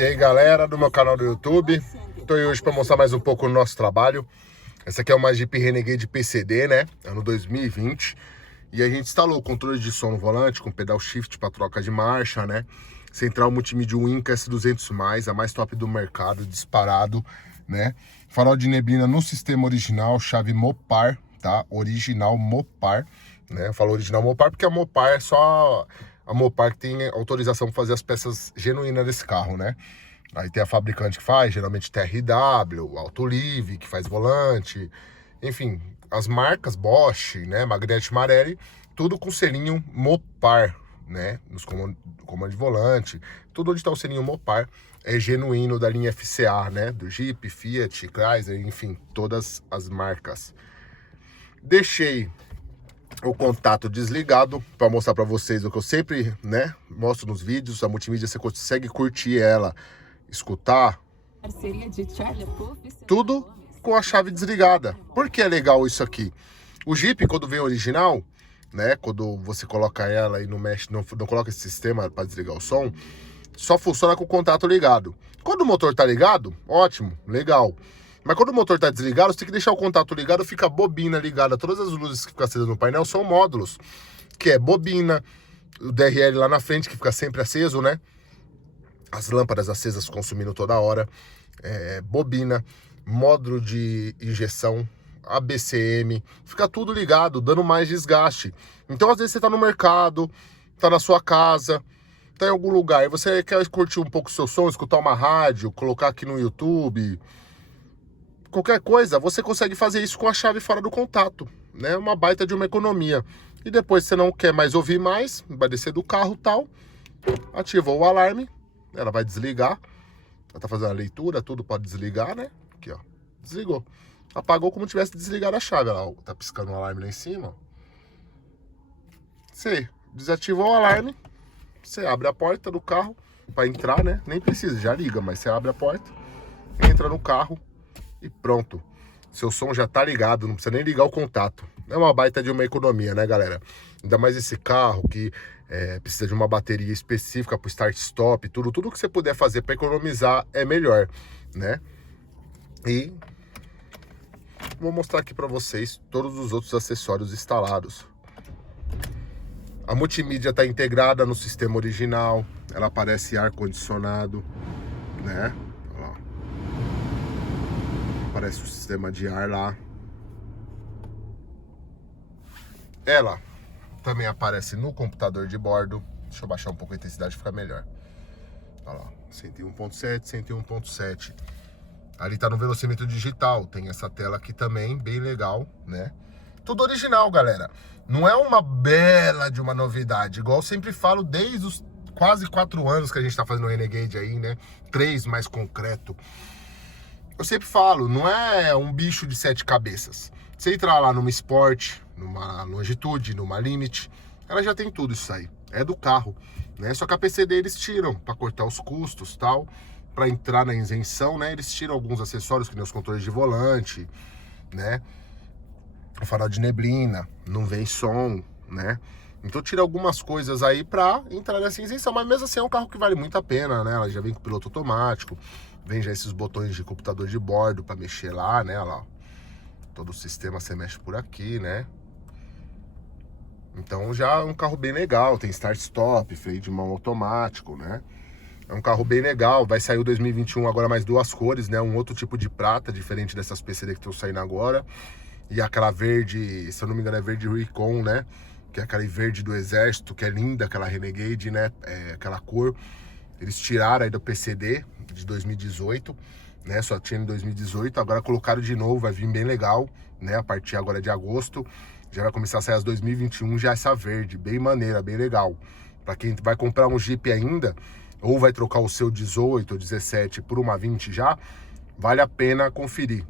E aí galera do meu canal do YouTube, estou aí hoje para mostrar mais um pouco o nosso trabalho. Essa aqui é uma Jeep Renegade PCD, né, ano 2020. E a gente instalou o controle de som no volante com pedal shift para troca de marcha, né. Central multimídia Winca S200+, a mais top do mercado, disparado, né. Farol de neblina no sistema original, chave Mopar, tá, original Mopar, né. Eu falo original Mopar porque a Mopar é só a Mopar que tem autorização para fazer as peças genuínas desse carro, né? Aí tem a fabricante que faz, geralmente TRW, Autoliv, que faz volante, enfim, as marcas Bosch, né, Magnete Marelli, tudo com selinho Mopar, né, nos comandos de volante, tudo onde está o selinho Mopar é genuíno da linha FCA, né, do Jeep, Fiat, Chrysler, enfim, todas as marcas. Deixei o contato desligado para mostrar para vocês o que eu sempre, né, mostro nos vídeos. A multimídia você consegue curtir ela, escutar tudo com a chave desligada. Por que é legal isso aqui? O Jeep, quando vem original, né, quando você coloca ela e não mexe, não coloca esse sistema para desligar o som, só funciona com o contato ligado. Quando o motor tá ligado, ótimo, legal. Mas quando o motor tá desligado, você tem que deixar o contato ligado, fica a bobina ligada. Todas as luzes que ficam acesas no painel são módulos, que é bobina, o DRL lá na frente, que fica sempre aceso, né? As lâmpadas acesas consumindo toda hora. Bobina, módulo de injeção, ABCM, fica tudo ligado, dando mais desgaste. Então, às vezes, você tá no mercado, tá na sua casa, tá em algum lugar, e você quer curtir um pouco o seu som, escutar uma rádio, colocar aqui no YouTube, qualquer coisa, você consegue fazer isso com a chave fora do contato, né? Uma baita de uma economia. E depois você não quer mais ouvir mais, vai descer do carro tal, ativou o alarme, ela vai desligar, ela tá fazendo a leitura, tudo pode desligar, né? Aqui, ó, desligou. Apagou como tivesse desligado a chave, ela tá piscando o alarme lá em cima. Você desativou o alarme, você abre a porta do carro para entrar, né? Nem precisa, já liga, mas você abre a porta, entra no carro, e pronto, seu som já tá ligado, não precisa nem ligar o contato. É uma baita de uma economia, né, galera? Ainda mais esse carro que precisa de uma bateria específica para start-stop, tudo que você puder fazer para economizar é melhor, né? E vou mostrar aqui para vocês todos os outros acessórios instalados. A multimídia tá integrada no sistema original, ela aparece ar-condicionado, né? Aparece o sistema de ar lá. Ela também aparece no computador de bordo. Deixa eu baixar um pouco a intensidade, fica melhor. Olha lá, 101.7, 101.7. Ali tá no velocímetro digital. Tem essa tela aqui também, bem legal, né? Tudo original, galera. Não é uma bela de uma novidade. Igual eu sempre falo, desde os quase 4 anos que a gente tá fazendo o Renegade aí, né? 3 mais concreto. Eu sempre falo, não é um bicho de 7 cabeças. Você entrar lá numa Sport, numa Longitude, numa Limit, ela já tem tudo isso aí. É do carro, né? Só que a PCD eles tiram para cortar os custos, tal, para entrar na isenção, né? Eles tiram alguns acessórios, que nem os controles de volante, né? O farol de neblina, não vem som, né? Então tira algumas coisas aí para entrar nessa isenção, mas mesmo assim é um carro que vale muito a pena, né? Ela já vem com piloto automático, vem já esses botões de computador de bordo para mexer lá, né? Olha lá, todo o sistema você mexe por aqui, né? Então já é um carro bem legal, tem start-stop, freio de mão automático, né? É um carro bem legal, vai sair o 2021 agora mais 2 cores, né? Um outro tipo de prata, diferente dessas PCD que estão saindo agora. E aquela verde, se eu não me engano é verde Recon, né? Que é aquele verde do exército, que é linda, aquela Renegade, né? Aquela cor. Eles tiraram aí do PCD de 2018, né? Só tinha em 2018, agora colocaram de novo, vai vir bem legal, né? A partir agora de agosto, já vai começar a sair as 2021, já essa verde, bem maneira, bem legal. Para quem vai comprar um Jeep ainda, ou vai trocar o seu 18 ou 17 por uma 20 já, vale a pena conferir.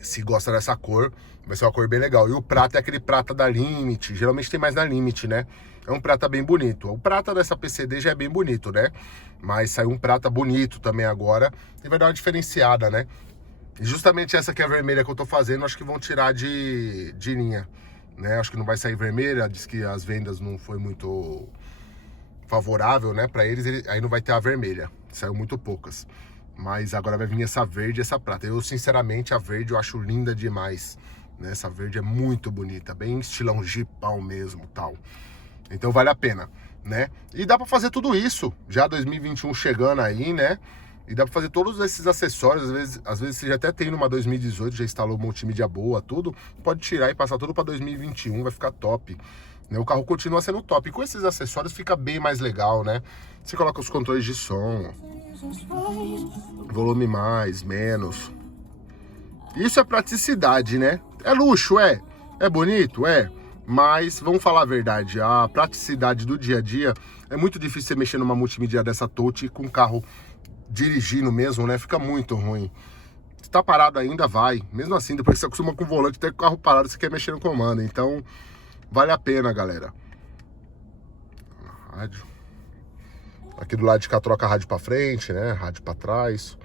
Se gosta dessa cor, vai ser uma cor bem legal. E o prata é aquele prata da Limit, geralmente tem mais na Limit, né? É um prata bem bonito. O prata dessa PCD já é bem bonito, né? Mas saiu um prata bonito também agora e vai dar uma diferenciada, né? E justamente essa que é a vermelha que eu tô fazendo, acho que vão tirar de linha, né? Acho que não vai sair vermelha, diz que as vendas não foi muito favorável, né, para eles, aí não vai ter a vermelha. Saiu muito poucas. Mas agora vai vir essa verde e essa prata. Eu, sinceramente, a verde eu acho linda demais, né? Essa verde é muito bonita, bem estilão jipão mesmo, tal. Então vale a pena, né? E dá para fazer tudo isso, já 2021 chegando aí, né? E dá para fazer todos esses acessórios, às vezes você já até tem numa 2018, já instalou multimídia boa, tudo, pode tirar e passar tudo para 2021, vai ficar top. Né? O carro continua sendo top, e com esses acessórios fica bem mais legal, né? Você coloca os controles de som, volume mais, menos. Isso é praticidade, né? É luxo, é. É bonito, é. Mas, vamos falar a verdade, a praticidade do dia a dia, é muito difícil você mexer numa multimídia dessa touch com o carro dirigindo mesmo, né? Fica muito ruim. Se tá parado ainda, vai. Mesmo assim, depois que você acostuma com o volante, até com o carro parado, você quer mexer no comando. Então, vale a pena, galera. Rádio. Aqui do lado de cá troca a rádio pra frente, né? Rádio pra trás.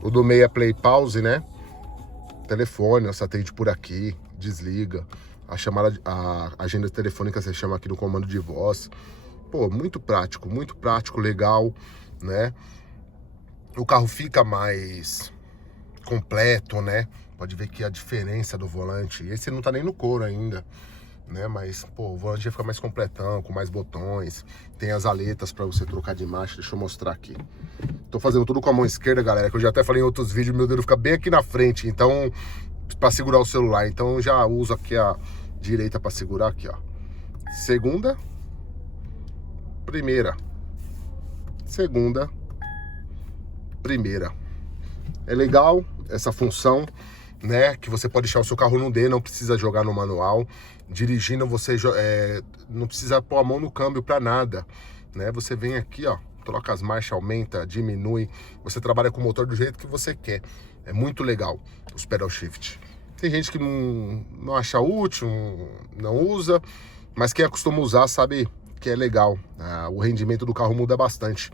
O do meio é play pause, né? Telefone, você atende por aqui, desliga. A chamada, a agenda telefônica você chama aqui no comando de voz. Pô, muito prático, legal, né? O carro fica mais completo, né? Pode ver que a diferença do volante, esse não tá nem no couro ainda, né? Mas, pô, o volante já fica mais completão, com mais botões. Tem as aletas para você trocar de marcha. Deixa eu mostrar aqui. Tô fazendo tudo com a mão esquerda, galera, que eu já até falei em outros vídeos, meu dedo fica bem aqui na frente, então, para segurar o celular. Então, eu já uso aqui a direita para segurar aqui, ó. Segunda, primeira. Segunda, primeira. É legal essa função, né, que você pode deixar o seu carro no D, não precisa jogar no manual. Dirigindo, você não precisa pôr a mão no câmbio para nada, né? Você vem aqui, ó, troca as marchas, aumenta, diminui. Você trabalha com o motor do jeito que você quer. É muito legal os pedal shift. Tem gente que não acha útil, não usa, mas quem acostuma usar sabe que é legal. O rendimento do carro muda bastante.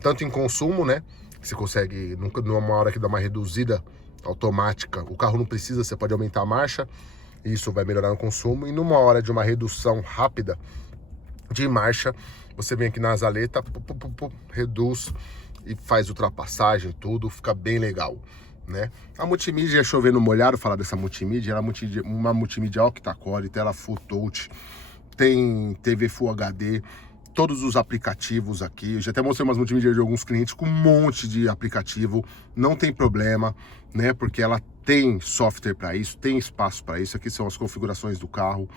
Tanto em consumo, né? Você consegue, numa hora que dá uma reduzida automática, o carro não precisa, você pode aumentar a marcha, isso vai melhorar o consumo. E numa hora de uma redução rápida de marcha, você vem aqui nas aletas, reduz e faz ultrapassagem, tudo, fica bem legal, né? A multimídia, chovendo molhado, falar dessa multimídia, ela é uma multimídia octa-core, tela full touch, tem TV Full HD, todos os aplicativos aqui. Eu já até mostrei umas multimídias de alguns clientes com um monte de aplicativo, não tem problema, né? Porque ela tem software para isso, tem espaço para isso. Aqui são as configurações do carro.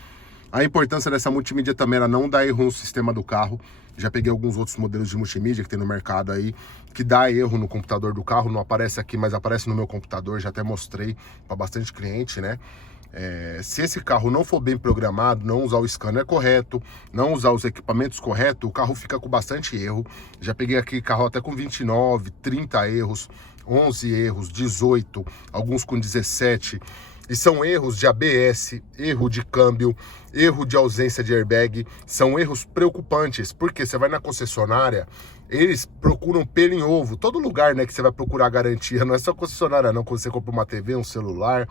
A importância dessa multimídia também, ela não dá erro no sistema do carro. Já peguei alguns outros modelos de multimídia que tem no mercado aí, que dá erro no computador do carro, não aparece aqui, mas aparece no meu computador, já até mostrei para bastante cliente, né? Se esse carro não for bem programado, não usar o scanner correto, não usar os equipamentos corretos, o carro fica com bastante erro. Já peguei aqui carro até com 29, 30 erros, 11 erros, 18, alguns com 17. E são erros de ABS, erro de câmbio, erro de ausência de airbag. São erros preocupantes, porque você vai na concessionária, eles procuram pelo em ovo. Todo lugar, né, que você vai procurar garantia, não é só concessionária não, quando você compra uma TV, um celular.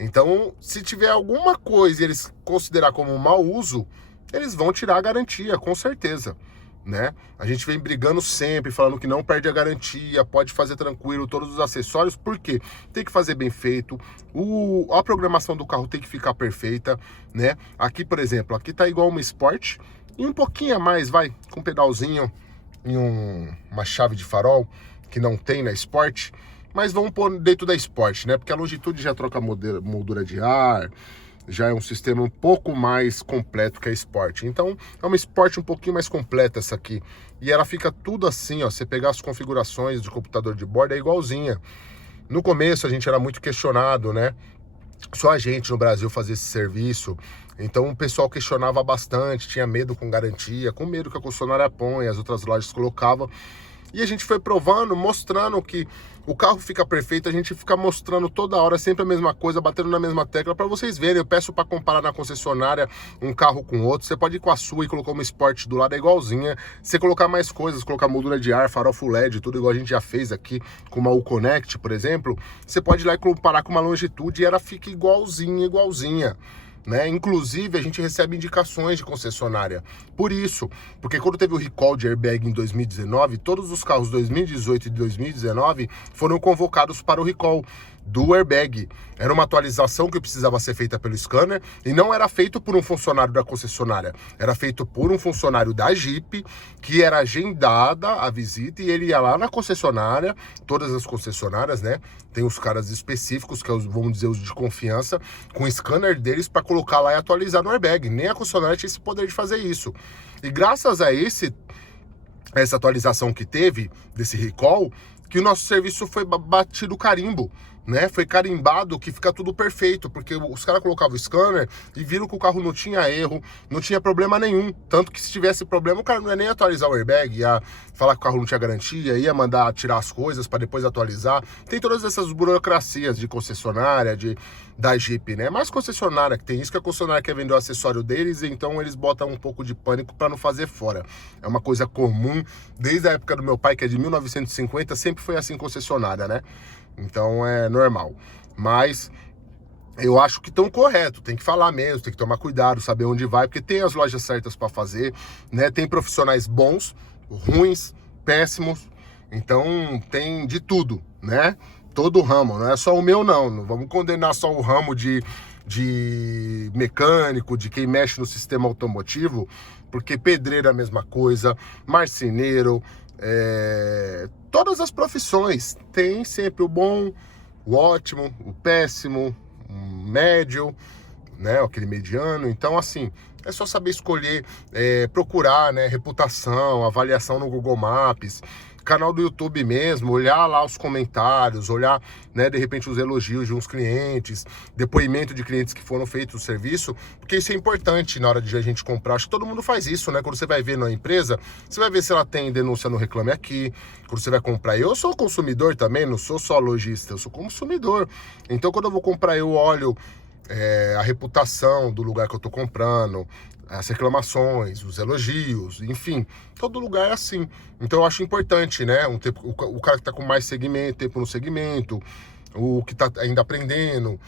Então, se tiver alguma coisa e eles considerar como um mau uso, eles vão tirar a garantia, com certeza, né? A gente vem brigando sempre, falando que não perde a garantia, pode fazer tranquilo todos os acessórios, porque tem que fazer bem feito, a programação do carro tem que ficar perfeita, né? Aqui, por exemplo, aqui tá igual uma Sport, e um pouquinho a mais, vai, com um pedalzinho e uma chave de farol, que não tem na Sport, mas vamos pôr dentro da Sport, né? Porque a Longitude já troca moldura de ar, já é um sistema um pouco mais completo que a Sport. Então, é uma Sport um pouquinho mais completa essa aqui. E ela fica tudo assim, ó. Você pegar as configurações do computador de bordo, é igualzinha. No começo, a gente era muito questionado, né? Só a gente no Brasil fazia esse serviço. Então, o pessoal questionava bastante, tinha medo com garantia, com medo que a concessionária põe, as outras lojas colocavam. E a gente foi provando, mostrando que o carro fica perfeito, a gente fica mostrando toda hora sempre a mesma coisa, batendo na mesma tecla para vocês verem. Eu peço para comparar na concessionária um carro com outro. Você pode ir com a sua e colocar uma Sport do lado, é igualzinha. Você colocar mais coisas, colocar moldura de ar, farol full LED, tudo igual a gente já fez aqui com uma U-Connect, por exemplo. Você pode ir lá e comparar com uma Longitude e ela fica igualzinha, igualzinha. né? Inclusive, a gente recebe indicações de concessionária. Por isso, porque quando teve o recall de airbag em 2019, todos os carros 2018 e 2019 foram convocados para o recall do airbag. Era uma atualização que precisava ser feita pelo scanner e não era feito por um funcionário da concessionária, era feito por um funcionário da Jeep, que era agendada a visita e ele ia lá na concessionária, todas as concessionárias, né? Tem os caras específicos, que vamos dizer, os de confiança, com o scanner deles para colocar lá e atualizar no airbag. Nem a concessionária tinha esse poder de fazer isso. E graças a essa atualização que teve, desse recall, que o nosso serviço foi batido carimbo, né? Foi carimbado que fica tudo perfeito, porque os caras colocavam o scanner e viram que o carro não tinha erro, não tinha problema nenhum. Tanto que se tivesse problema, o cara não ia nem atualizar o airbag, ia falar que o carro não tinha garantia, ia mandar tirar as coisas para depois atualizar. Tem todas essas burocracias de concessionária, da Jeep, né? Mas concessionária que tem isso, que a concessionária quer vender o acessório deles, então eles botam um pouco de pânico para não fazer fora. É uma coisa comum, desde a época do meu pai, que é de 1950, sempre foi assim concessionária, né? Então é normal. Mas eu acho que estão correto, tem que falar mesmo, tem que tomar cuidado, saber onde vai, porque tem as lojas certas para fazer, né? Tem profissionais bons, ruins, péssimos, então tem de tudo, né? Todo o ramo, não é só o meu não vamos condenar só o ramo de mecânico, de quem mexe no sistema automotivo, porque pedreiro é a mesma coisa, marceneiro, todas as profissões tem sempre o bom, o ótimo, o péssimo, o médio, né, aquele mediano. Então, assim, é só saber escolher, procurar, né, reputação, avaliação no Google Maps, canal do YouTube mesmo, olhar lá os comentários, olhar, né, de repente os elogios de uns clientes, depoimento de clientes que foram feitos no serviço, porque isso é importante na hora de a gente comprar. Acho que todo mundo faz isso, né? Quando você vai ver na empresa, você vai ver se ela tem denúncia no Reclame Aqui. Quando você vai comprar, eu sou consumidor também, não sou só lojista, eu sou consumidor. Então, quando eu vou comprar, eu olho a reputação do lugar que eu tô comprando, as reclamações, os elogios, enfim, todo lugar é assim. Então eu acho importante, né? O cara que tá com mais tempo no segmento, o que tá ainda aprendendo,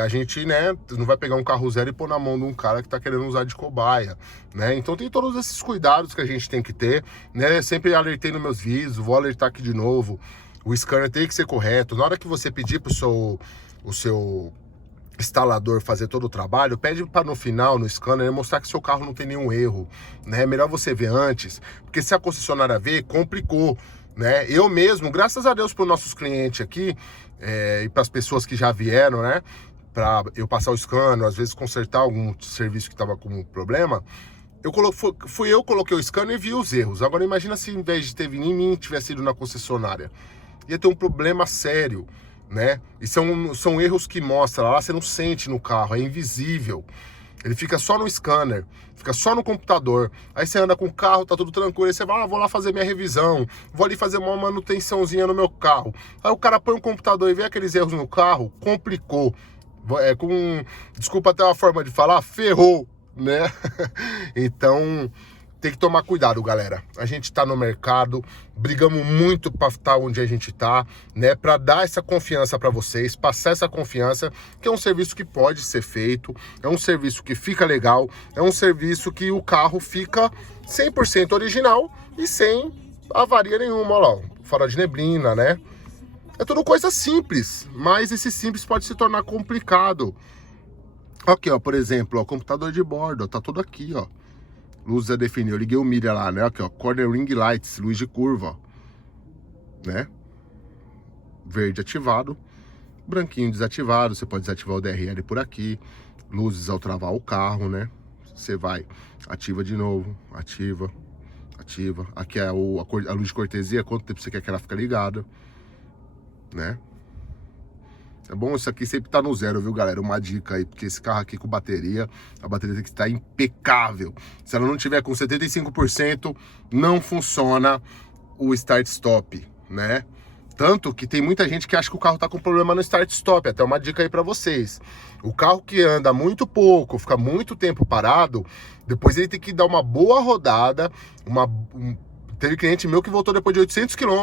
a gente, né, não vai pegar um carro zero e pôr na mão de um cara que tá querendo usar de cobaia, né? Então tem todos esses cuidados que a gente tem que ter, né? Sempre alertei nos meus vídeos, vou alertar aqui de novo. O scanner tem que ser correto. Na hora que você pedir pro o seu instalador fazer todo o trabalho, pede para no final, no scanner, mostrar que seu carro não tem nenhum erro, né? É melhor você ver antes, porque se a concessionária ver, complicou, né? Eu mesmo, graças a Deus para os nossos clientes aqui, e para as pessoas que já vieram, né? Para eu passar o scanner, às vezes consertar algum serviço que estava com problema, fui eu coloquei o scanner e vi os erros. Agora imagina se em vez de ter vindo em mim, tivesse ido na concessionária. Ia ter um problema sério, né? E são erros que mostra lá, você não sente no carro, é invisível. Ele fica só no scanner, fica só no computador. Aí você anda com o carro, tá tudo tranquilo, aí você vai, vou lá fazer minha revisão, vou ali fazer uma manutençãozinha no meu carro. Aí o cara põe o computador e vê aqueles erros no carro, complicou. Desculpa até a forma de falar, ferrou, né? Então tem que tomar cuidado, galera. A gente tá no mercado, brigamos muito para estar onde a gente tá, né? Para dar essa confiança para vocês, passar essa confiança, que é um serviço que pode ser feito, é um serviço que fica legal, é um serviço que o carro fica 100% original e sem avaria nenhuma, olha lá, fora de neblina, né? É tudo coisa simples, mas esse simples pode se tornar complicado. Aqui, ó, por exemplo, ó, computador de bordo, ó, tá tudo aqui, ó. Luz a definir, eu liguei o milha lá, né? Aqui, ó, corner ring lights, luz de curva, ó, né? Verde ativado, branquinho desativado, você pode desativar o DRL por aqui, luzes ao travar o carro, né? Você vai, ativa de novo, ativa. Aqui é a luz de cortesia, quanto tempo você quer que ela fique ligada, né? É bom isso aqui sempre tá no zero, viu, galera? Uma dica aí, porque esse carro aqui com bateria, a bateria tem que estar impecável. Se ela não tiver com 75%, não funciona o start-stop, né? Tanto que tem muita gente que acha que o carro tá com problema no start-stop. Até uma dica aí pra vocês. O carro que anda muito pouco, fica muito tempo parado, depois ele tem que dar uma boa rodada. Teve cliente meu que voltou depois de 800 km.